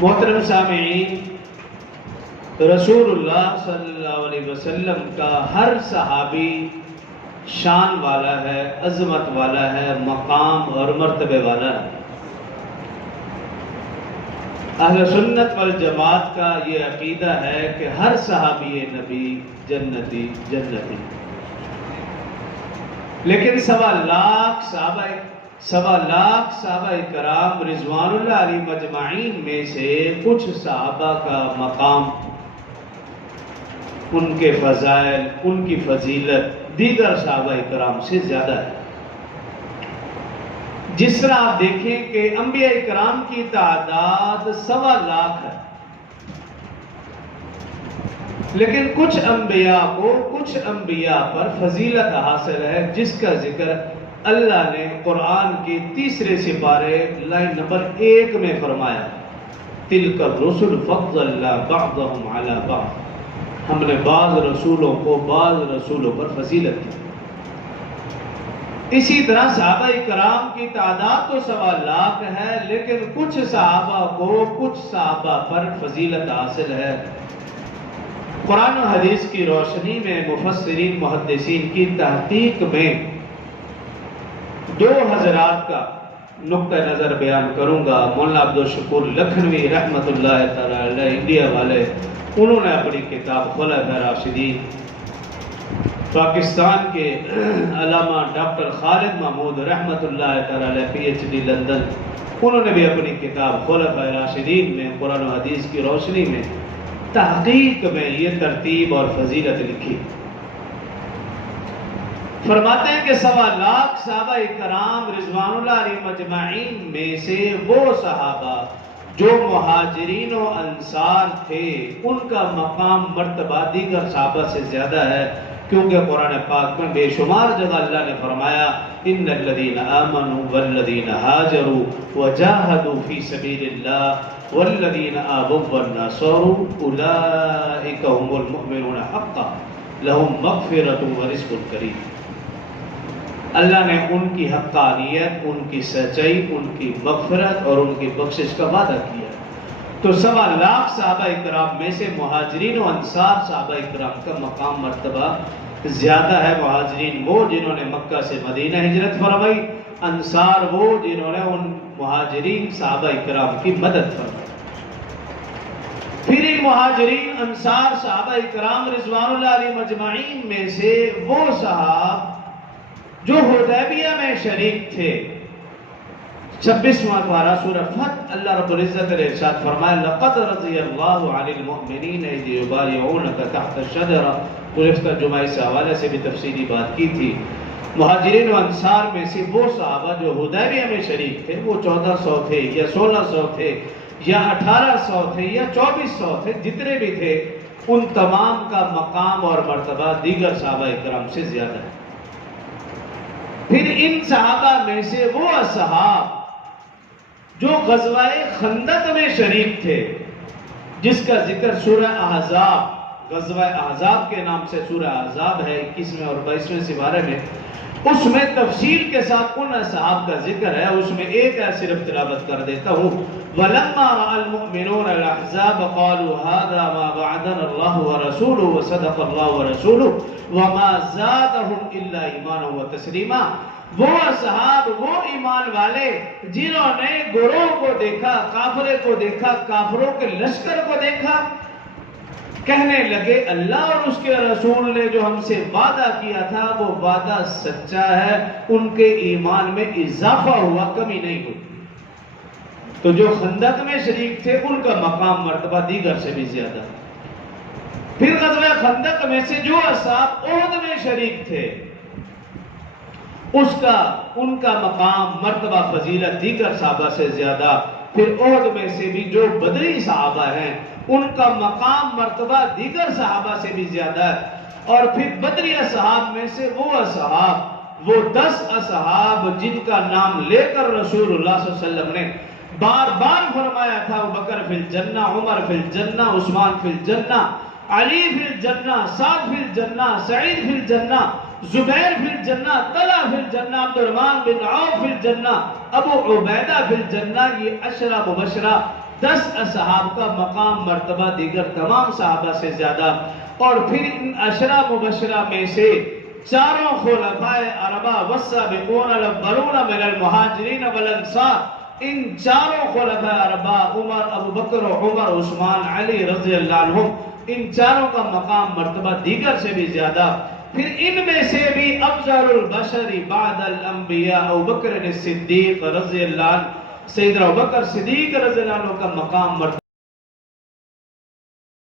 محترم سامعین، رسول اللہ صلی اللہ علیہ وسلم کا ہر صحابی شان والا ہے، عظمت والا ہے، مقام اور مرتبے والا ہے۔ اہل سنت والجماعت کا یہ عقیدہ ہے کہ ہر صحابی نبی جنتی جنتی، لیکن سوا لاکھ صحابہ کرام رضوان اللہ علیہ مجمعین میں سے کچھ صحابہ کا مقام، ان کے فضائل، ان کی فضیلت دیگر صحابہ کرام سے زیادہ ہے۔ جس طرح آپ دیکھیں کہ انبیاء کرام کی تعداد 1.25 لاکھ ہے، لیکن کچھ انبیاء پر فضیلت حاصل ہے جس کا ذکر اللہ نے قرآن کے 3 سپارے لائن نمبر 1 میں فرمایا، تِلْكَ الرُّسُلُ فَضَّلْنَا بَعْضَهُمْ عَلَى بَعْضٍ، ہم نے بعض رسولوں کو بعض رسولوں پر فضیلت دی۔ اسی طرح صحابہ کرام کی تعداد تو 1.25 لاکھ ہے، لیکن کچھ صحابہ کو کچھ صحابہ پر فضیلت حاصل ہے۔ قرآن و حدیث کی روشنی میں مفسرین محدثین کی تحقیق میں 2 حضرات کا نقطہ نظر بیان کروں گا۔ مولانا عبدالشکور لکھنوی رحمۃ اللہ تعالی علیہ، انڈیا والے، انہوں نے اپنی کتاب خلفائے راشدین، پاکستان کے علامہ ڈاکٹر خالد محمود رحمۃ اللہ تعالی علیہ PhD لندن، انہوں نے بھی اپنی کتاب خلفائے راشدین میں قرآن و حدیث کی روشنی میں تحقیق میں یہ ترتیب اور فضیلت لکھی۔ فرماتے ہیں کہ 1.25 لاکھ صحابہ کرام رضوان اللہ علیہ مجمعین میں سے وہ صحابہ جو مہاجرین و انصار تھے، ان کا مقام مرتبہ دیگر صحابہ سے زیادہ ہے، کیونکہ قرآن پاک میں بے شمار جگہ اللہ نے فرمایا، ان الذین آمنوا والذین ہاجروا وجاہدوا فی سبیل اللہ والذین آووا والنصروا اولئک هم المؤمنون حقا لهم مغفرۃ ورزق کریم۔ اللہ نے ان کی حقانیت، ان کی سچائی، ان کی مغفرت اور ان کی بخشش کا وعدہ کیا۔ تو 1.25 لاکھ صحابہ کرام میں سے مہاجرین و انصار صحابہ کرام کا مقام مرتبہ زیادہ ہے۔ مہاجرین وہ جنہوں نے مکہ سے مدینہ ہجرت فرمائی، انصار وہ جنہوں نے ان مہاجرین صحابہ کرام کی مدد فرمائی۔ پھر ان مہاجرین انصار صحابہ کرام رضوان اللہ علیہ مجمعین میں سے وہ صحابہ جو حدیبیہ میں شریک تھے، 26واں پارہ سورہ فتح، اللہ رب العزت نے ارشاد فرمایا، لَقَدْ رَضِيَ اللَّهُ عَنِ الْمُؤْمِنِينَ إِذْ يُبَايِعُونَكَ تَحْتَ الشَّجَرَةِ۔ گزشتہ جمعہ اس حوالے سے بھی تفصیلی بات کی تھی۔ مہاجرین و انصار میں سے وہ صحابہ جو حدیبیہ میں شریک تھے، وہ 1400 تھے یا 1600 تھے یا 1800 تھے یا 2400 تھے، جتنے بھی تھے، ان تمام کا مقام اور مرتبہ دیگر صحابہ کرام سے زیادہ ہے۔ پھر ان صحابہ میں سے وہ اصحاب جو غزوہ خندق میں شریک تھے، جس کا ذکر سورہ احزاب، غزوہ احزاب کے نام سے سورہ احزاب ہے 21ویں اور 22ویں سپارے میں، اس میں تفصیل کے ساتھ ان اصحاب کا ذکر ہے۔ اس میں ایک ہے، صرف تلاوت کر دیتا ہوں، وَلَمَّا رَأَى الْمُؤْمِنُونَ الْأَحْزَابَ قَالُوا هَذَا مَا وَعَدَنَا اللَّهُ وَرَسُولُهُ وَصَدَقَ اللَّهُ وَرَسُولُهُ وَمَا زَادَهُمْ إِلَّا إِيمَانًا وَتَسْلِيمًا۔ وہ اصحاب، وہ ایمان والے جنہوں نے گروہ کو دیکھا، کافرے کو دیکھا، کافروں کے لشکر کو دیکھا، کہنے لگے اللہ اور اس کے رسول نے جو ہم سے وعدہ کیا تھا وہ وعدہ سچا ہے، ان کے ایمان میں اضافہ ہوا، کمی نہیں ہوئی۔ تو جو خندق میں شریک تھے ان کا مقام مرتبہ دیگر سے بھی زیادہ۔ پھر غزوہ خندق میں سے جو اصحاب احد میں شریک تھے، ان کا مقام مرتبہ فضیلت دیگر صحابہ سے زیادہ۔ پھر احد میں سے بھی جو بدری صحابہ ہیں، ان کا مقام مرتبہ دیگر صحابہ سے بھی زیادہ ہے۔ اور پھر بدری اصحاب میں سے وہ اصحاب، وہ 10 اصحاب جن کا نام لے کر رسول اللہ صلی اللہ علیہ وسلم نے بار بار فرمایا تھا، ابوبکر فی الجنہ، عمر فی الجنہ، عثمان فی الجنہ، علی فی الجنہ، سعد فی الجنہ، سعید فی الجنہ، زبیر فی الجنہ، طلحہ فی الجنہ، عبد الرحمن بن عوف فی الجنہ، ابو عبیدہ فی الجنہ۔ یہ 10 مبشرہ 10 اصحاب کا مقام مرتبہ دیگر تمام صحابہ سے زیادہ، اور پھر ان 10 مبشرہ میں سے چاروں خلفائے اربعہ والسابقون الاولون من المہاجرین والانصار، ان چاروں خلفائے اربعہ عمر، ابو بکر و عمر، عثمان، علی رضی اللہ عنہم، ان چاروں کا مقام مرتبہ دیگر سے بھی زیادہ۔ پھر ان میں سے بھی افضل البشر بعد الانبیاء ابو بکر صدیق رضی اللہ عنہ، سیدنا ابو بکر صدیق رضی اللہ عنہ کا مقام مرتبہ